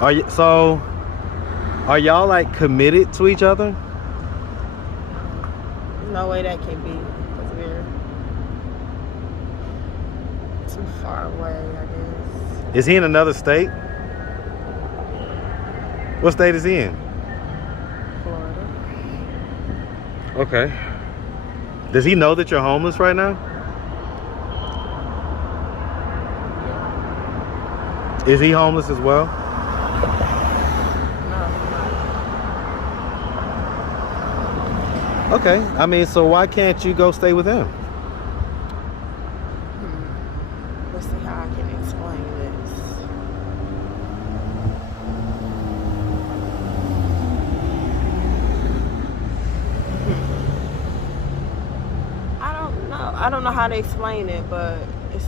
Are y'all like committed to each other? No way that can be, because we're too far away, I guess. Is he in another state? What state is he in? Florida. Okay. Does he know that you're homeless right now? Yeah. Is he homeless as well? No, I'm not. Okay. I mean, so why can't you go stay with him? Let's see how I can explain this. I don't know how to explain it, but it's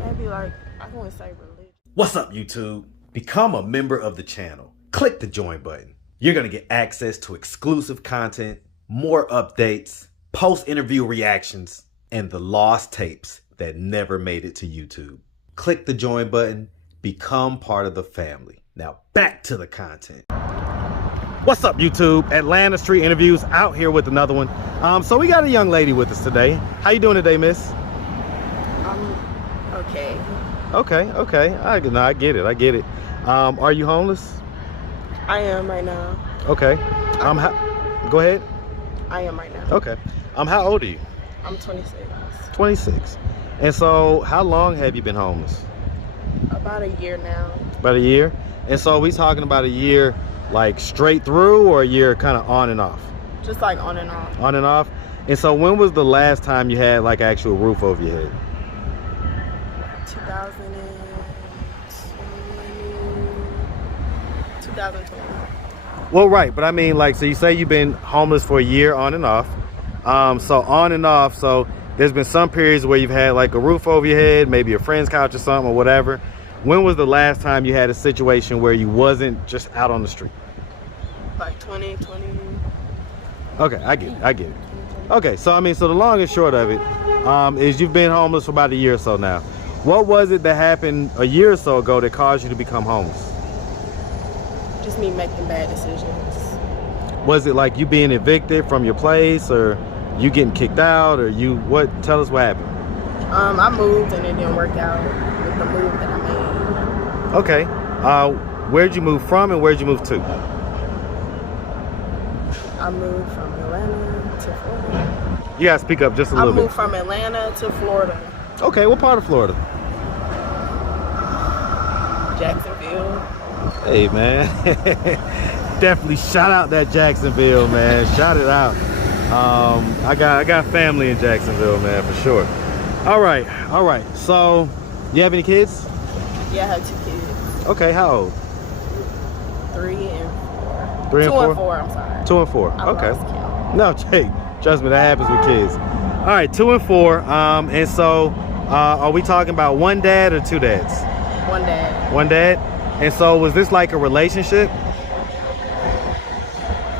maybe like, I wouldn't say religion. What's up, YouTube? Become a member of the channel. Click the join button. You're going to get access to exclusive content, more updates, post-interview reactions, and the lost tapes that never made it to YouTube. Click the join button. Become part of the family. Now back to the content. What's up, YouTube? Atlanta Street Interviews out here with another one. So we got a young lady with us today. How you doing today, miss? Okay. Okay. I get it. Are you homeless? I am right now. Okay. Go ahead. I am right now. Okay. How old are you? I'm 26. 26. And so how long have you been homeless? About a year now. About a year? And so are we talking about a year like straight through, or a year kind of on and off? Just like on and off. On and off? And so when was the last time you had like actual roof over your head? 2020. Well, right, but I mean, like, so you say you've been homeless for a year on and off. So on and off, so there's been some periods where you've had like a roof over your head, maybe a friend's couch or something or whatever. When was the last time you had a situation where you wasn't just out on the street? Like 2020. Okay, I get it. Okay, so I mean, so the long and short of it is you've been homeless for about a year or so now. What was it that happened a year or so ago that caused you to become homeless? Just me making bad decisions. Was it like you being evicted from your place, or you getting kicked out, or you what? Tell us what happened. I moved and it didn't work out with the move that I made. Okay. Where'd you move from and where'd you move to? I moved from Atlanta to Florida. You gotta speak up just a little bit. I moved from Atlanta to Florida. Okay, what part of Florida? Jacksonville. Hey, man. Definitely shout out that Jacksonville, man. Shout it out. I got family in Jacksonville, man, for sure. All right. So, you have any kids? Yeah, I have 2 kids. Okay, how old? 3 and 4. 3 and 4? 2 and 4, I'm sorry. 2 and 4. I Okay. lost count. No, Jake, trust me, that happens with kids. All right, 2 and 4. And so, are we talking about one dad or 2 dads? One dad. One dad? And so, was this like a relationship?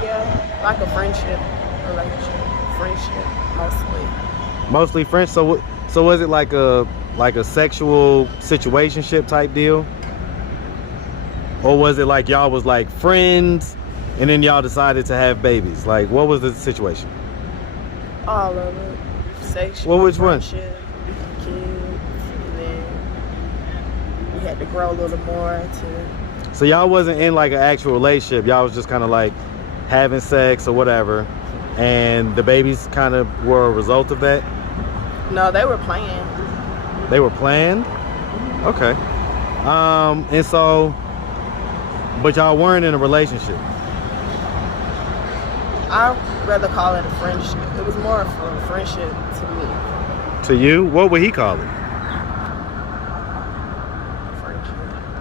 Yeah, like a relationship, mostly. Mostly French. So was it like a sexual situationship type deal, or was it like y'all was like friends, and then y'all decided to have babies? Like, what was the situation? All of it. Sexual. Well, which one? Kids, and then we had to grow a little more too. So y'all wasn't in like an actual relationship. Y'all was just kind of like having sex or whatever, and the babies kind of were a result of that? No, they were planned. They were planned? Okay. And so, but y'all weren't in a relationship? I'd rather call it a friendship. It was more of a friendship to me. To you? What would he call it?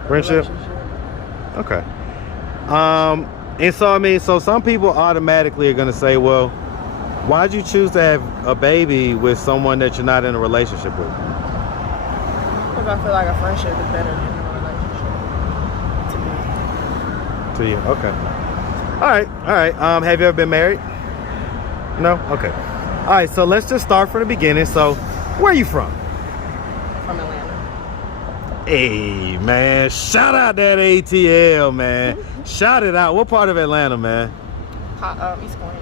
Friendship? Relationship? Okay. And so, I mean, so some people automatically are going to say, well, why'd you choose to have a baby with someone that you're not in a relationship with? Because I feel like a friendship is better than a relationship to me. To you, okay. All right. Have you ever been married? No? Okay. All right, so let's just start from the beginning. So, where are you from? From Atlanta. Hey, man. Shout out that ATL, man. Shout it out. What part of Atlanta, man? East Point.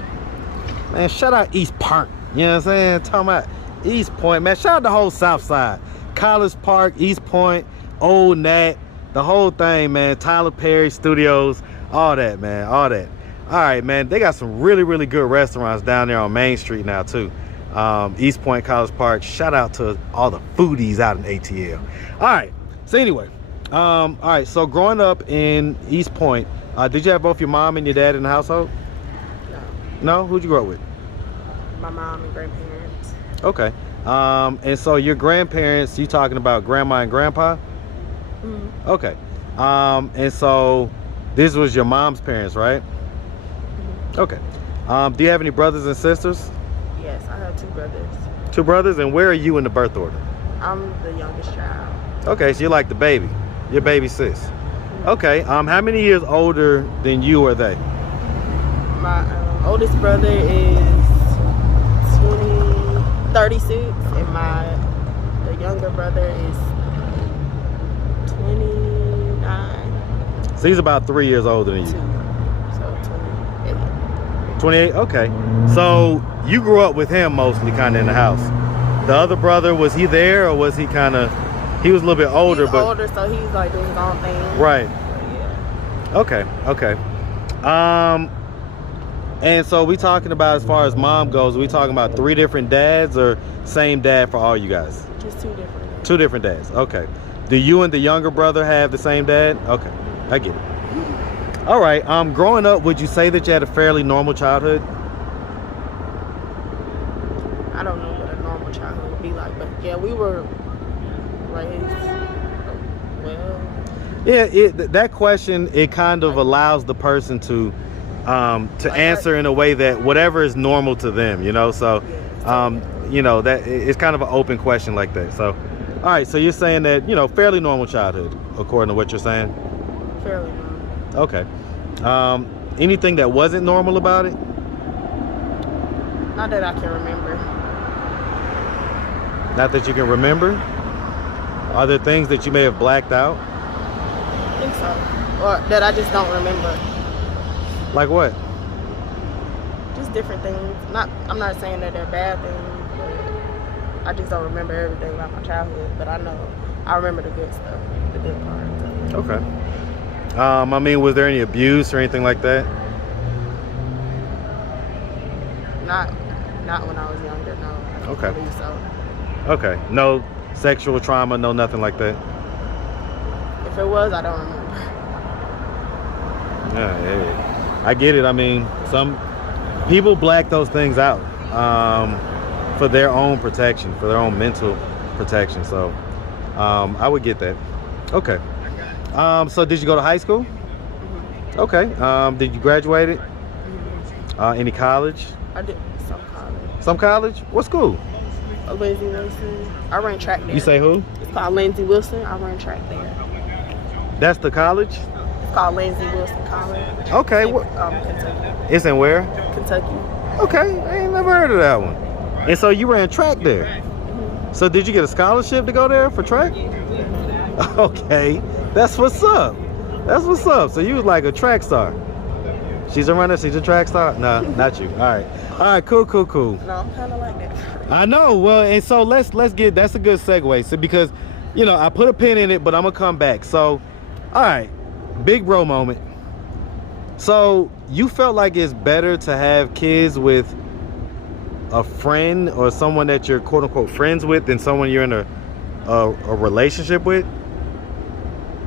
Man, shout out East Park. You know what I'm saying? Talking about East Point, man. Shout out the whole South Side. College Park, East Point, Old Nat, the whole thing, man. Tyler Perry Studios, all that, man. All that. All right, man. They got some really, really good restaurants down there on Main Street now, too. East Point, College Park. Shout out to all the foodies out in ATL. All right. So anyway, all right. So growing up in East Point, did you have both your mom and your dad in the household? No. No? Who'd you grow up with? My mom and grandparents. Okay. And so your grandparents, you talking about grandma and grandpa? Mm-hmm. Okay. And so this was your mom's parents, right? Mm-hmm. Okay. Do you have any brothers and sisters? Yes, I have 2 brothers. 2 brothers, and where are you in the birth order? I'm the youngest child. Okay, so you're like the baby. Your baby sis. Mm-hmm. Okay. How many years older than you are they? My oldest brother is 36, and the younger brother is 29. So he's about 3 years older than you. 2. So 28. 28? Okay. So you grew up with him mostly kind of in the house. The other brother, was he there, or was he kind of, he was a little bit older, He's but older, so he's like doing his own thing. right. But yeah. Okay. And so we talking about, as far as mom goes, we talking about 3 different dads, or same dad for all you guys? Just 2 different. 2 different dads. Okay. Do you and the younger brother have the same dad? Okay, I get it. All right. Growing up, would you say that you had a fairly normal childhood? I don't know what a normal childhood would be like, but yeah, we were raised well. Yeah, that question, it kind of allows the person to answer in a way that whatever is normal to them, you know. So, you know, that it's kind of an open question like that. So, all right. So you're saying that, you know, fairly normal childhood, according to what you're saying. Fairly normal. Okay. Anything that wasn't normal about it? Not that I can remember. Not that you can remember? Are there things that you may have blacked out? I think so. Or that I just don't remember. Like what? Just different things. I'm not saying that they're bad things, but I just don't remember everything about my childhood. But I know I remember the good stuff, the good parts. Okay. I mean, was there any abuse or anything like that? Not when I was younger, no. I don't Okay. believe so. Okay. No sexual trauma, no nothing like that? If it was, I don't remember. Yeah, I get it. I mean, some people black those things out for their own protection, for their own mental protection. So I would get that. Okay. So did you go to high school? Mm-hmm. Okay. Did you graduate it? Mm-hmm. Any college? I did some college. Some college? What school? Lindsey Wilson. I ran track there. You say who? It's called Lindsey Wilson. I ran track there. That's the college? It's called Lindsey Wilson College. Okay. In, Kentucky. It's in where? Kentucky. Okay. I ain't never heard of that one. And so you ran track there? Mm-hmm. So did you get a scholarship to go there for track? Okay. That's what's up. That's what's up. So you was like a track star. She's a runner, she's a track star? No, not you. All right. All right, cool. No, I'm kind of like that. I know. Well, and so let's get, that's a good segue. So because, you know, I put a pin in it, but I'm going to come back. So, all right, big bro moment. So you felt like it's better to have kids with a friend or someone that you're quote unquote friends with than someone you're in a relationship with?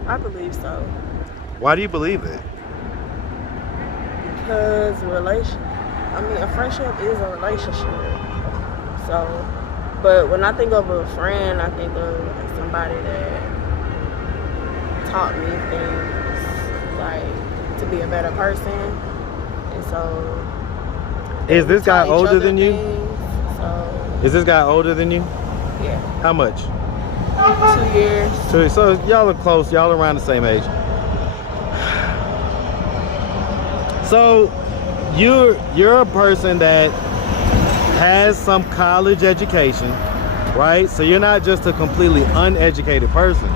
I believe so. Why do you believe that? Because a friendship is a relationship. So, but when I think of a friend, I think of somebody that taught me things, like to be a better person. And so, Is this guy older than you? So, Is this guy older than you? yeah. How much? 2 years. So y'all are close. Y'all around the same age. So you're a person that has some college education, right? So you're not just a completely uneducated person.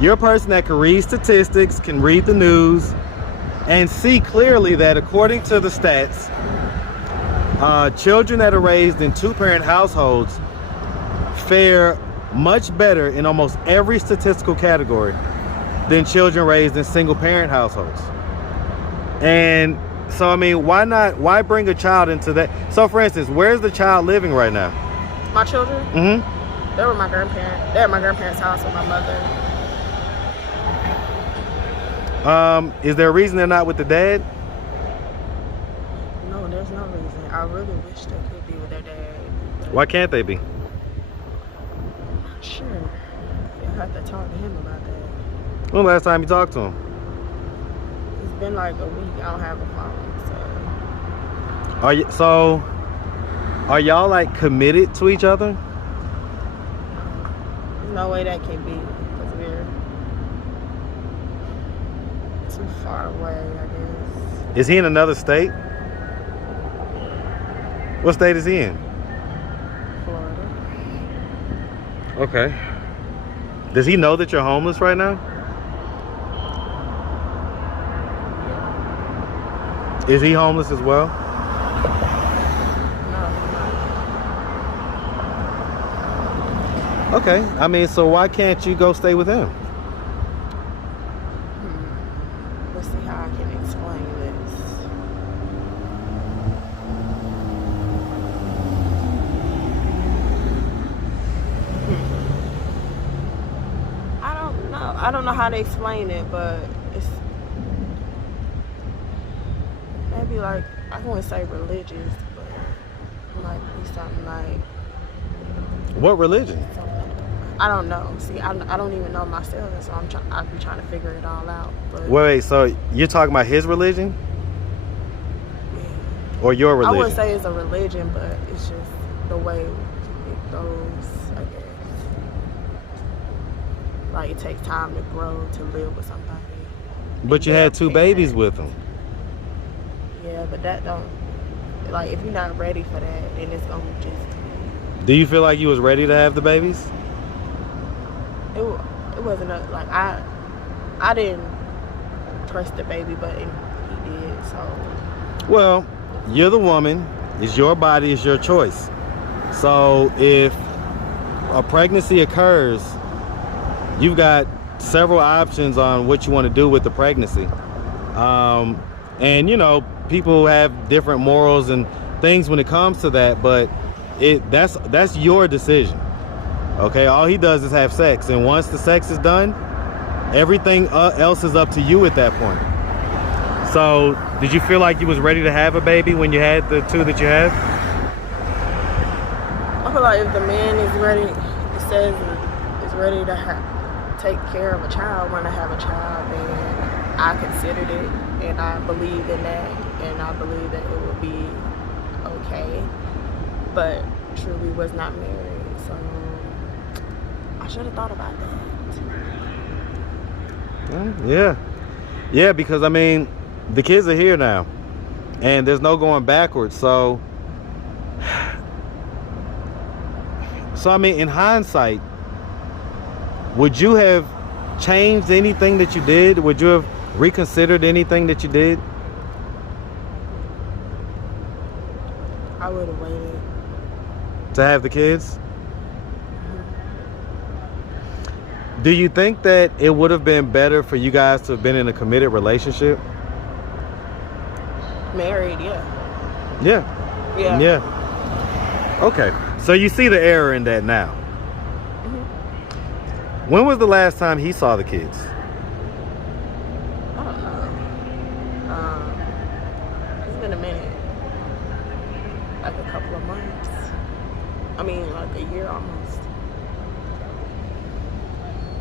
You're a person that can read statistics, can read the news, and see clearly that according to the stats, children that are raised in two-parent households fare much better in almost every statistical category than children raised in single-parent households. And so, I mean, why bring a child into that? So, for instance, where's the child living right now? My children? Mm-hmm. They're with my grandparents. They're at my grandparents' house with my mother. Is there a reason they're not with the dad? No, there's no reason. I really wish they could be with their dad. Why can't they be? Sure. You'll have to talk to him about that. When the last time you talked to him? It's been like a week. I don't have a phone, Are y'all like committed to each other? there's no way that can be because we're too far away, I guess. Is he in another state? What state is he in? Florida. Okay. Does he know that you're homeless right now? Is he homeless as well? No, I'm not. Okay. I mean, so why can't you go stay with him? Let's see how I can explain this. I don't know how to explain it, but it's maybe like, I wouldn't say religious, but it might be something like What religion? something. I don't know. See, I don't even know myself, and so I've been trying to figure it all out. But Wait, so you're talking about his religion yeah. or your I religion? wouldn't say it's a religion, but it's just the way it goes, I guess. Like, it takes time to grow, to live with somebody. But you Yeah, had two parent. babies with him. Yeah, but that don't, like, if you're not ready for that, then it's gonna just, Do you feel like you was ready to have the babies? it wasn't like, I didn't press the baby button, he did, so. Well, you're the woman. It's your body. It's your choice. So if a pregnancy occurs, you've got several options on what you want to do with the pregnancy. And you know, people have different morals and things when it comes to that, but that's your decision. Okay, all he does is have sex, and once the sex is done, everything else is up to you at that point. So did you feel like you was ready to have a baby when you had the two that you have? I feel like if the man is ready, it says is ready to take care of a child, want to have a child, then I considered it, and I believed in that, and I believe that it would be okay, but truly was not married, so I should have thought about that. Yeah, because I mean, the kids are here now, and there's no going backwards. So I mean, in hindsight, would you have changed anything that you did? Would you have reconsidered anything that you did? I would have waited. To have the kids? Do you think that it would have been better for you guys to have been in a committed relationship? Married, yeah. Yeah. Yeah. Okay. So you see the error in that now. When was the last time he saw the kids? I don't know. It's been a minute. Like a couple of months. I mean, like a year almost.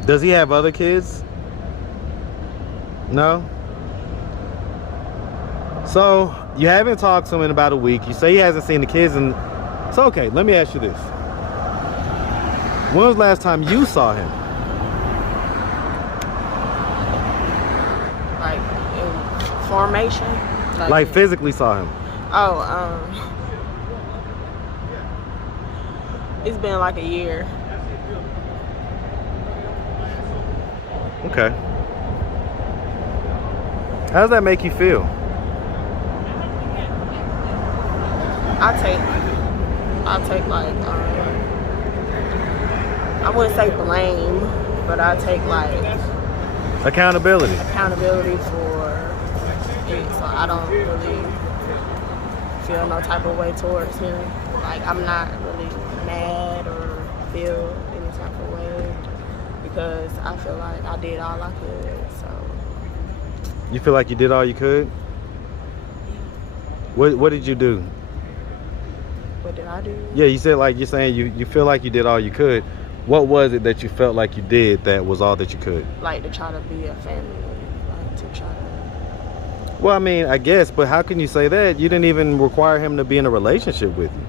Does he have other kids? No? So you haven't talked to him in about a week. You say he hasn't seen the kids, and so okay, let me ask you this. When was the last time you saw him? Like in formation. Like physically saw him? Oh, it's been like a year. Okay. How does that make you feel? I take like, I wouldn't say blame, but I take like Accountability. for it. So I don't really feel no type of way towards him. Like, I'm not really mad or feel any type of way because I feel like I did all I could. So You feel like you did all you could? What did you do? what did I do? Yeah, you said, like, you're saying you feel like you did all you could. What was it that you felt like you did that was all that you could? Like, to try to be a family, like to try to. Well, I mean, I guess, but how can you say that? You didn't even require him to be in a relationship with you.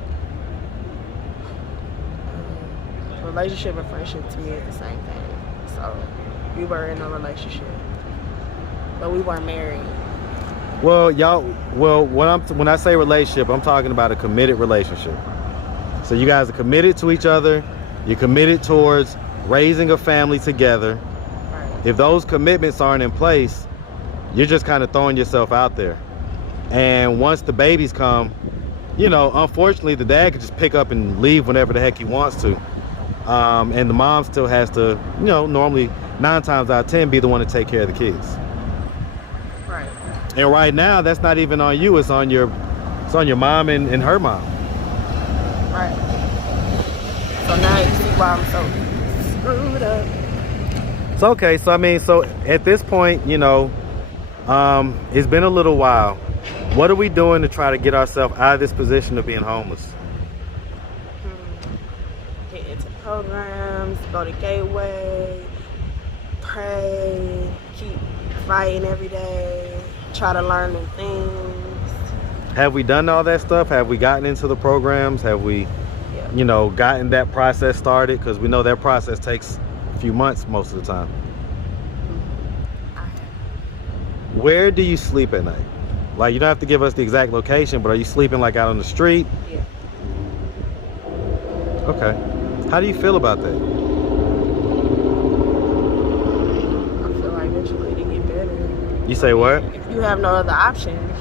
Relationship and friendship to me is the same thing. So we were in a relationship, but we weren't married. Well, when I say relationship, I'm talking about a committed relationship. So you guys are committed to each other. You're committed towards raising a family together. Right. If those commitments aren't in place, you're just kind of throwing yourself out there. And once the babies come, you know, unfortunately, the dad could just pick up and leave whenever the heck he wants to. And the mom still has to, you know, normally 9 times out of 10 be the one to take care of the kids. Right. And right now, that's not even on you. It's on your mom and her mom. Right. So now you see why I'm so screwed up. It's okay. So I mean, so at this point, you know, it's been a little while. What are we doing to try to get ourselves out of this position of being homeless? Get into programs, go to Gateway, pray, keep fighting every day, try to learn new things. Have we done all that stuff? Have we gotten into the programs? Have we, you know, gotten that process started? Because we know that process takes a few months most of the time. Where do you sleep at night? Like, you don't have to give us the exact location, but are you sleeping like out on the street? Yeah. Okay. How do you feel about that? I feel like eventually it'll get better. You say what? If you have no other options.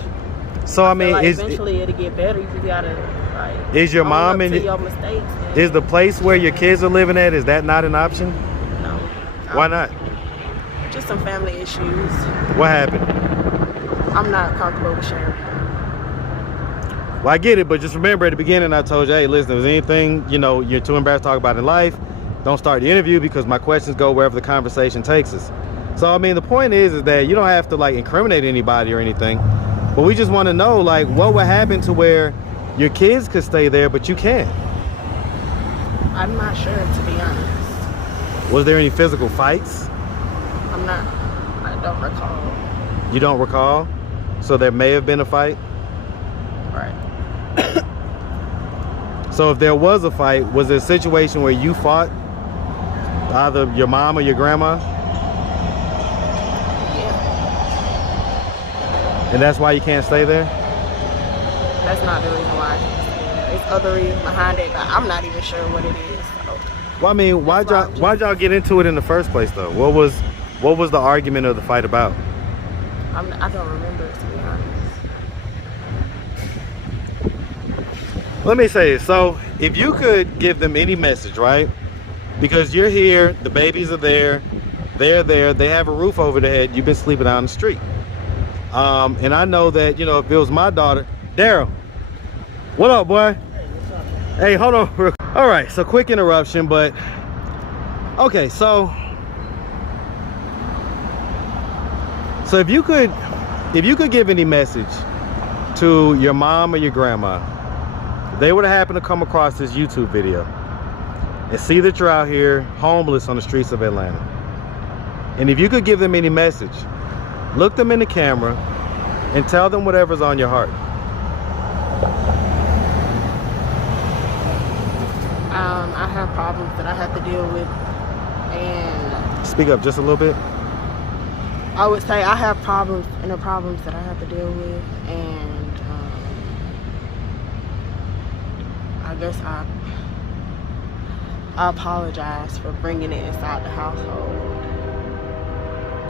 So I mean, like is eventually it'll get better. You just gotta like. Is your mom own up and to your mistakes? Is the place where your kids are living at, is that not an option? No. Why not? Just some family issues. What happened? I'm not comfortable with sharing. Well, I get it, but just remember at the beginning I told you, hey, listen, if there's anything, you know, you're too embarrassed to talk about in life, don't start the interview because my questions go wherever the conversation takes us. So, I mean, the point is that you don't have to, like, incriminate anybody or anything, but we just want to know, like, what would happen to where your kids could stay there, but you can't? I'm not sure, to be honest. Was there any physical fights? I don't recall. You don't recall? So there may have been a fight? Right. So if there was a fight, was it a situation where you fought either your mom or your grandma? Yeah. And that's why you can't stay there? That's not the reason why I can't stay there. There's other reasons behind it, but I'm not even sure what it is. So. Well, I mean, why'd y'all get into it in the first place, though? What was the argument of the fight about? I don't remember, to be honest. Let me say this. So if you could give them any message, right? Because you're here, the babies are there, they're there, they have a roof over their head, you've been sleeping out on the street. And I know that, you know, if it was my daughter, Daryl, what up, boy? Hey, hold on. All right, so quick interruption, but okay, so if you could give any message to your mom or your grandma, if they would have happened to come across this YouTube video and see that you're out here homeless on the streets of Atlanta, and if you could give them any message, look them in the camera and tell them whatever's on your heart. I have problems that I have to deal with, and Speak up just a little bit. I would say I have problems that I have to deal with, and I guess I apologize for bringing it inside the household.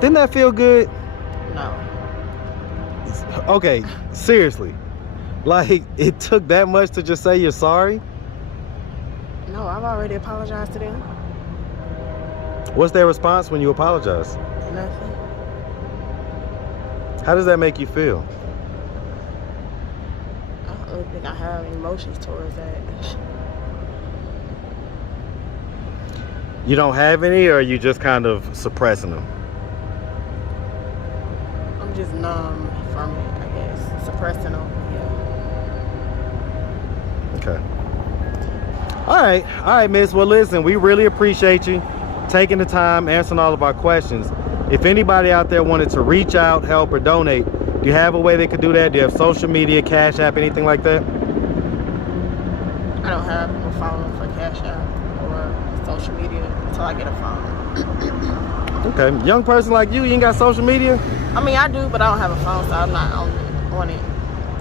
Didn't that feel good? No. Okay, seriously. Like, it took that much to just say you're sorry? No, I've already apologized to them. What's their response when you apologize? Nothing. How does that make you feel? I don't think I have emotions towards that. You don't have any, or are you just kind of suppressing them? I'm just numb from it, I guess. Suppressing them, yeah. Okay. All right, miss. Well, listen, we really appreciate you taking the time, answering all of our questions. If anybody out there wanted to reach out, help, or donate, do you have a way they could do that? Do you have social media, Cash App, anything like that? I don't have a phone for Cash App or social media until I get a phone. Okay. Young person like you ain't got social media? I mean, I do, but I don't have a phone, so I'm not on it.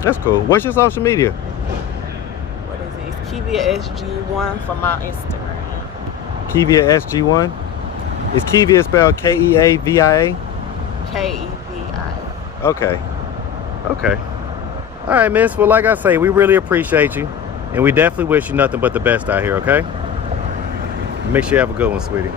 That's cool. What's your social media? What is it? It's Kevia SG1 for my Instagram. Kevia SG1? Is Kevia spelled Keavia? Kevia. Okay. All right, miss. Well, like I say, we really appreciate you, and we definitely wish you nothing but the best out here, okay? Make sure you have a good one, sweetie.